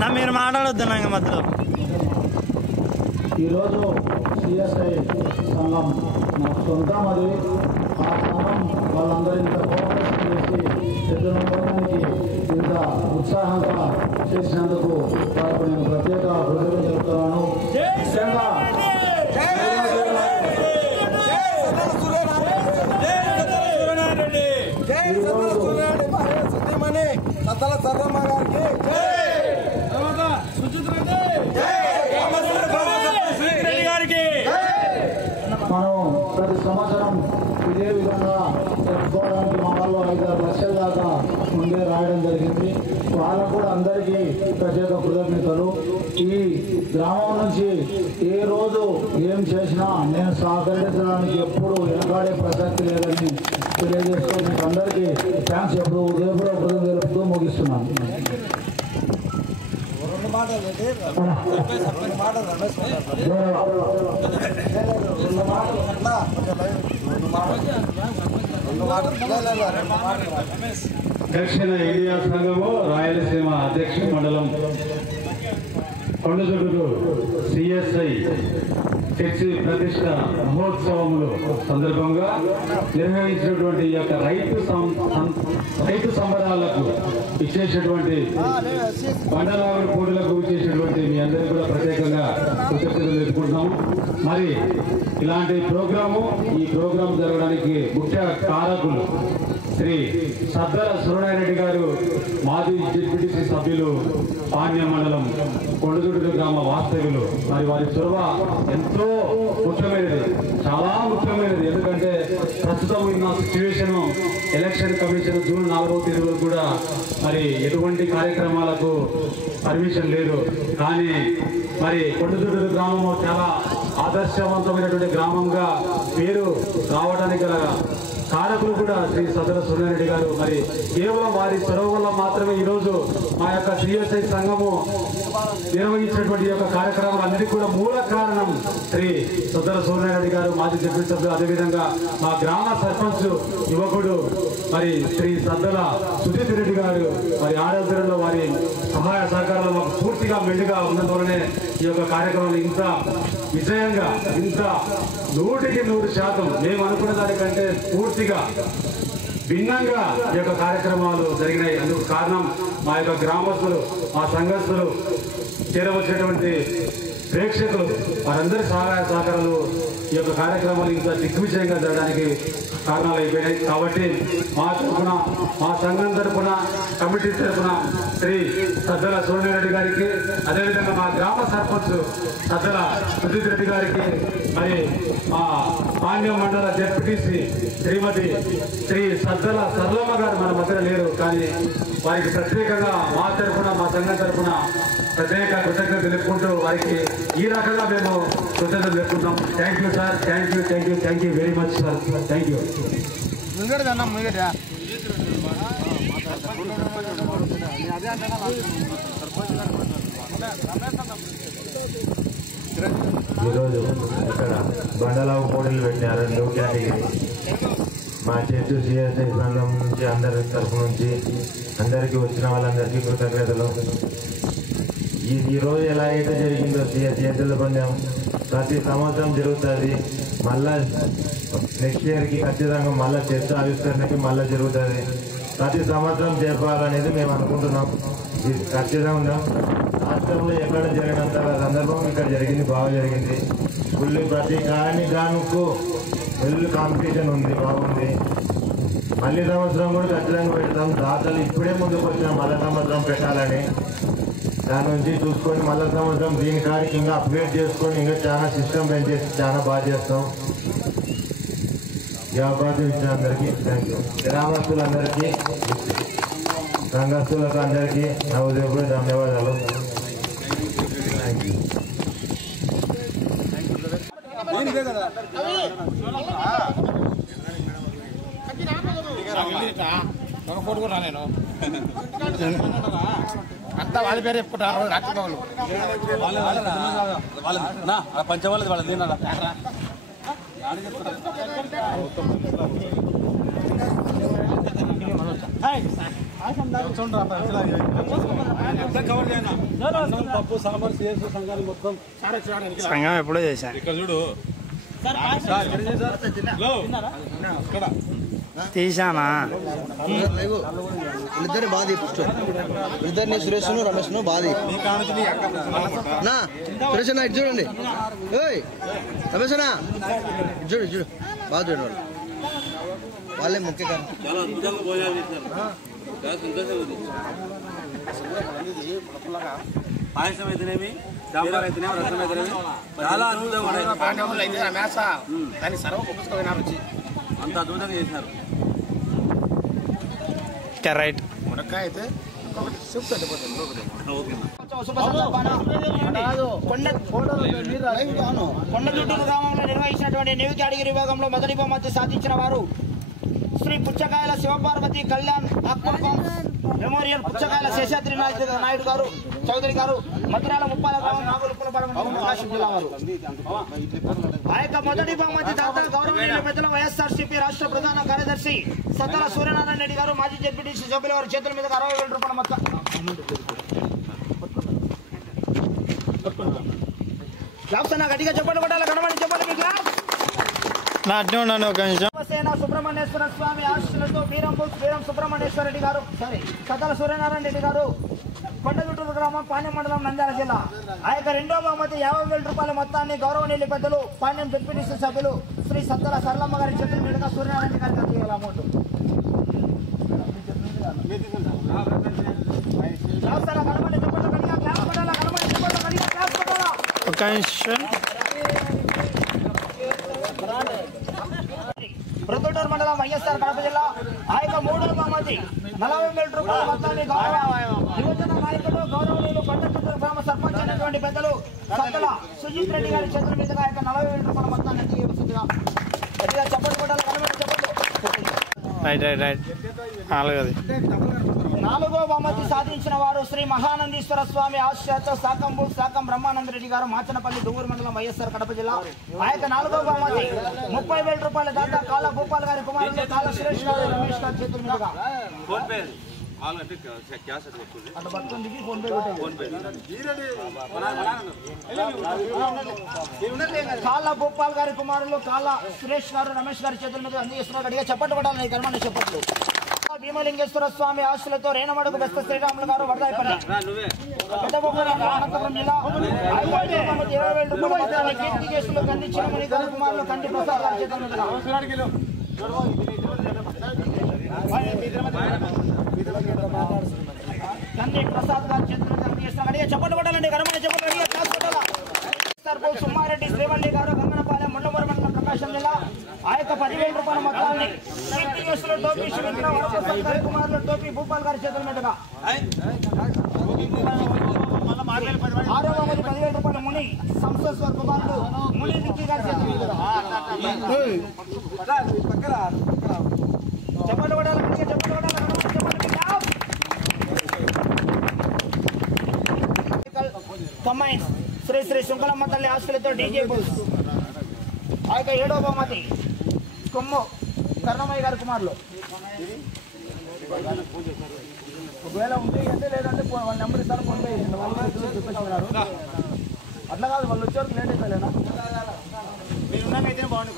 నా మీరు మాట్లాడొద్దు నాకు మధ్యలో. ఈరోజు సిఎస్ఐ సంఘం నా సొంతం, అది ఆ సంఘం వాళ్ళందరూ ఇంత కోఆపరేషన్ చేసి ఎదుర్కోవడానికి ఇంత ఉత్సాహంగా చేసినందుకు వారికి నేను ప్రత్యేక కృతజ్ఞతలు చెప్తున్నాను. మనం ప్రతి సంవత్సరం ఇదే విధంగా జరుపుకోవడానికి మా వాళ్ళు 5-6 లక్షల దాకా ముందే రాయడం జరిగింది. వాళ్ళకు కూడా అందరికీ ప్రత్యేక కృతజ్ఞతలు. ఈ గ్రామం నుంచి ఏ రోజు ఏం చేసినా నేను సహకరించడానికి ఎప్పుడు వెనకాడే ప్రసక్తి లేదని తెలియజేస్తూ మీకు అందరికీ థ్యాంక్స్ ఎప్పుడు ఉదయపూర్వ కృతజ్ఞతలు తెలుపుతూ ముగిస్తున్నాను. దక్షిణ ఇండియా సంఘము రాయలసీమ అధ్యక్ష మండలం కొండజుడు సిఎస్ఐ చర్చి ప్రతిష్ట మహోత్సవములు సందర్భంగా నిర్వహించినటువంటి ఈ యొక్క రైతు సంబరాలకు ఇచ్చేటటువంటి బండలాగుడు పోటీలకు ఇచ్చేటటువంటి మీ అందరికీ కూడా ప్రత్యేకంగా కృతజ్ఞతలు తెలుపుకుంటున్నాము. మరి ఇలాంటి ఈ ప్రోగ్రాం జరగడానికి ముఖ్య కారకులు శ్రీ సద్దల సూర్యనారాయణ గారు, మాజీ జెడ్పీటీసీ సభ్యులు, పాణ్యం మండలం కొండజుడు గ్రామ వాస్తవ్యులు. మరి వారి చొరవ ఎంతో ముఖ్యమైనది, చాలా ముఖ్యమైనది. ఎందుకంటే ప్రస్తుతం ఉన్న సిచ్యువేషన్, ఎలక్షన్ కమిషన్ జూన్ 4వ తేదీ వరకు కూడా మరి ఎటువంటి కార్యక్రమాలకు పర్మిషన్ లేదు. కానీ మరి కొండజుడు గ్రామము చాలా ఆదర్శవంతమైనటువంటి గ్రామంగా పేరు రావడానికి గల కారకులు కూడా శ్రీ సద్దల సూర్యారెడ్డి గారు. మరి కేవలం వారి చొరవ వల్ల మాత్రమే ఈరోజు మా యొక్క సిఎస్ఐ సంఘము నిర్వహించినటువంటి యొక్క కార్యక్రమాలన్నిటికీ కూడా మూల కారణం శ్రీ సద్దల సూర్యారెడ్డి గారు, మాజీ డిప్యూటీ సభ్యులు. అదేవిధంగా మా గ్రామ సర్పంచ్ యువకుడు మరి శ్రీ సద్దల సుజిత్ రెడ్డి గారు, మరి ఆరోగ్యంలో వారి సహాయ సహకారాలు మాకు పూర్తిగా మెండుగా ఉన్నందువలనే ఈ యొక్క కార్యక్రమాలు ఇంత విజయంగా, ఇంత 100% మేము అనుకున్న దానికంటే పూర్తిగా భిన్నంగా ఈ యొక్క కార్యక్రమాలు జరిగినాయి. అందుకు కారణం మా యొక్క గ్రామస్తులు, మా సంఘస్థులు, చేరవచ్చినటువంటి ప్రేక్షకులు, వారందరి సహాయ సహకారాలు ఈ యొక్క కార్యక్రమాలు ఇంత దిగ్విజయంగా జరగడానికి కారణాలు అయిపోయినాయి. కాబట్టి మా తరఫున, మా సంఘం తరఫున, కమిటీ తరఫున శ్రీ సద్దల సూర్యనారాయణ గారికి, అదేవిధంగా మా గ్రామ సర్పంచ్ సద్దల సుజిత్ రెడ్డి గారికి, మరి మా పాణ్యం మండల జెడ్పీటీసీ శ్రీమతి శ్రీ సద్దల సరళమ్మ గారు మన మధ్య లేరు. కానీ వారికి ప్రత్యేకంగా మా తరఫున, మా సంఘం తరఫున ప్రత్యేక కృతజ్ఞతలు తెలుపుకుంటూ వారికి ఈ రకంగా మేము కృతజ్ఞతలు తెలుపుకుంటాం. Thank you sir, thank you, thank you, thank you very much sir, thank you. ఈరోజు ఇక్కడ బండలావు పోటీలు పెట్టినారు, న్యూ కేటగిరీ. మా చర్చి సిఎస్ఐ సంఘం నుంచి అందరి తరఫు నుంచి అందరికీ వచ్చిన వాళ్ళందరికీ కృతజ్ఞతలు. ఈరోజు ఎలా అయితే జరిగిందో చేతుల పందెం ప్రతి సంవత్సరం జరుగుతుంది. మళ్ళా నెక్స్ట్ ఇయర్కి ఖచ్చితంగా మళ్ళీ చర్చ ఆవిష్కరణకి మళ్ళీ జరుగుతుంది. ప్రతి సంవత్సరం జరపాలనేది మేము అనుకుంటున్నాం. ఇది ఖచ్చితంగా రాష్ట్రంలో ఎక్కడ జరిగినంత సందర్భం ఇక్కడ జరిగింది, బాగా జరిగింది. ఫుల్ ప్రతి గానుకు ఫుల్ కాంపిటీషన్ ఉంది, బాగుంది. మళ్ళీ సంవత్సరం కూడా ఖచ్చితంగా పెడతాం. దాతలు ఇప్పుడే ముందుకు వచ్చినాం మళ్ళీ సంవత్సరం పెట్టాలని. దాని నుంచి చూసుకొని మళ్ళీ సంవత్సరం దీని కాడికి ఇంకా అప్గ్రేడ్ చేసుకొని ఇంకా చాలా సిస్టమ్ పెంచేసి చాలా బాగా చేస్తాం. ఈ అవకాశం ఇచ్చిన అందరికీ థ్యాంక్ యూ. గ్రామస్తులందరికీ, సంఘస్థులకు అందరికీ నా ఉదయపూర్వ ధన్యవాదాలు. Thank you. ఫోటో కూడా నేను అంతా వాళ్ళ పేరు చెప్పుకుంటారు. పంచవాళ్ళది వాళ్ళది పప్పు సాంబార్ సిఎస్ సంఘాలు మొత్తం సంఘం ఎప్పుడో చేశా. ఇక్కడ చూడు తీసానా ఇద్దరిని బాధ ఇద్దరిని సురేష్ రమేష్ బాధ నా సురేష్ అన్న ఇటు చూడండి ఓయ్ రమేష్ అన్న చూడు చూడు బాగా చూడండి వాళ్ళు వాళ్ళే ముఖ్య కారణం. చాలా అద్భుతంగా భోజనాలు చేశారు. పాయసం అయితేనేమి సాంబార్ అయితేనేమి రసం అయితేనేమి చాలా అద్భుతంగా అంత అద్భుతంగా చేసినారు. రైట్. కొండజుట్టూరు గ్రామంలో నిర్వహించినటువంటి నేవి కేటగిరీ విభాగంలో మొదటి బహుమతి సాధించిన వారు శ్రీ పుచ్చకాయల శివపార్వతి కళ్యాణ్ ఆక్వాఫార్మ్స్ మెమోరియల్ పుచ్చకాయల శేషాద్రి నాయుడు గారు చౌదరి గారు మధురాల ముప్పాల గ్రామం నాగులపులపాలెం ప్రకాశం జిల్లా వారు. ఆ యొక్క మొదటి బహుమతి దాత గౌరవనీయులు పెద్దల వైఎస్ఆర్సీపీ రాష్ట్ర ప్రధాన కార్యదర్శి సత్తల సూర్యనారాయణ రెడ్డి గారు మాజీ జెడ్పీటీసీ సభ్యుల వారి చేతుల మీద 60,000 రూపాయల మొత్తం గట్టిగా చెప్పండి కొట్టాలి కనబడి చెప్పండి మీ క్లాస్ అట్నే ఉన్నాను. ఒక నిమిషం. సేన సుబ్రహ్మణ్యేశ్వర స్వామి ఆశీస్సులతో వీరం సుబ్రహ్మణ్యేశ్వర రెడ్డి గారు సతల సూర్యనారాయణ రెడ్డి గారు కొండగుట్టూరు గ్రామం పాణ్యం మండలం నంద్యాల జిల్లా. ఆ యొక్క రెండో బహుమతి 50,000 రూపాయల మొత్తాన్ని గౌరవనీయులు పెద్దలు పాణ్యం జెడ్పీటీసీ సభ్యులు శ్రీ సత్తల సరళమ్మ గారి చేతుల మీదుగా సూర్యనారాయణ రెడ్డి గారికి అందజేయాలి అమౌంట్. ఒక నిమిషం. ప్రొద్దుటూరు మండలం వైఎస్ఆర్ కడప జిల్లా. ఆ యొక్క మూడో బహుమతి 40,000 రూపాయల మొత్తాన్ని యువజన నాయకులు గౌరవనీయులు కొండగుట్టూరు గ్రామ సర్పంచ్ అయినటువంటి పెద్దలు సత్తల సుజిత్ రెడ్డి గారి చేతుల మీదుగా ఆ యొక్క 40,000 రూపాయల మొత్తాన్ని గట్టిగా చెప్పండి కూడా రైట్. నాలుగో బహుమతి సాధించిన వారు శ్రీ మహానందీశ్వర స్వామి ఆశయాతో శాకం బ్రహ్మానంద రెడ్డి గారు మాచనపల్లి దువ్వూరు మండలం వైఎస్ఆర్ కడప జిల్లా. ఆ యొక్క నాలుగో బహుమతి 30,000 రూపాయల దాకా కాల భూపాల్ గారి కుమారులు కాల సురేష్ గారు రమేష్ గారి చేతుల మీదుగా కాళ్ళ భూపాల్ గారి కుమారులు కాళ్ళ సురేష్ గారు రమేష్ గారి చేతుల మీద అందజేస్తున్నారు. గట్టిగా చెప్పట్టు కొట్టాలి కర్మని చెప్పట్లు. భీమలింగేశ్వర స్వామి ఆశలతో రేణమడుగు బెస్త శ్రీరాములు గారు వరదాయపల్లి అనంతపురం జిల్లా. 20,000 రూపాయల కీర్తి కేసులు కంది చిరుమణి గారి కుమారులు కంది ప్రసాద్ గారి చేతుల మీద కంది ప్రసాద్ గారి చేతుల మీద అందజేస్తున్నారు. చెప్పట్టు కొట్టాలండి కర్మని చెప్పట్లు. సుమ్మారెడ్డి శ్రీవల్లి గారు గంగనపాలెం ముండమూరు మండలం ప్రకాశం జిల్లా. ఆ యొక్క 10,000 రూపాయల మొత్తాన్ని టోపీ శివేంద్ర వరప్రసాద్ గారి కుమారులు టోపీ భూపాల్ గారి చేతుల మీదుగా 10,000 రూపాయల ముని సంస్థ కుమారులు ముని దిక్కి గారి చేతుల మీదుగా చెప్పండి కంబైన్ శ్రీ శ్రీ శుంకలమ్మ తల్లి ఆశలతో డీజే బోస్. ఆ యొక్క 7వ బహుమతి కొమ్ము కర్ణమయ్య గారి కుమారులు. ఒకవేళ ఉంటే అంటే లేదంటే వాళ్ళ నెంబర్ ఇస్తారు ఫోన్ పే చేసింది. వాళ్ళు చూపిస్తున్నారు. అట్లా కాదు వాళ్ళు వచ్చేవరకు లేట్ అయిపోలేనా మీరు ఉన్నాకైతేనే బాగుంది.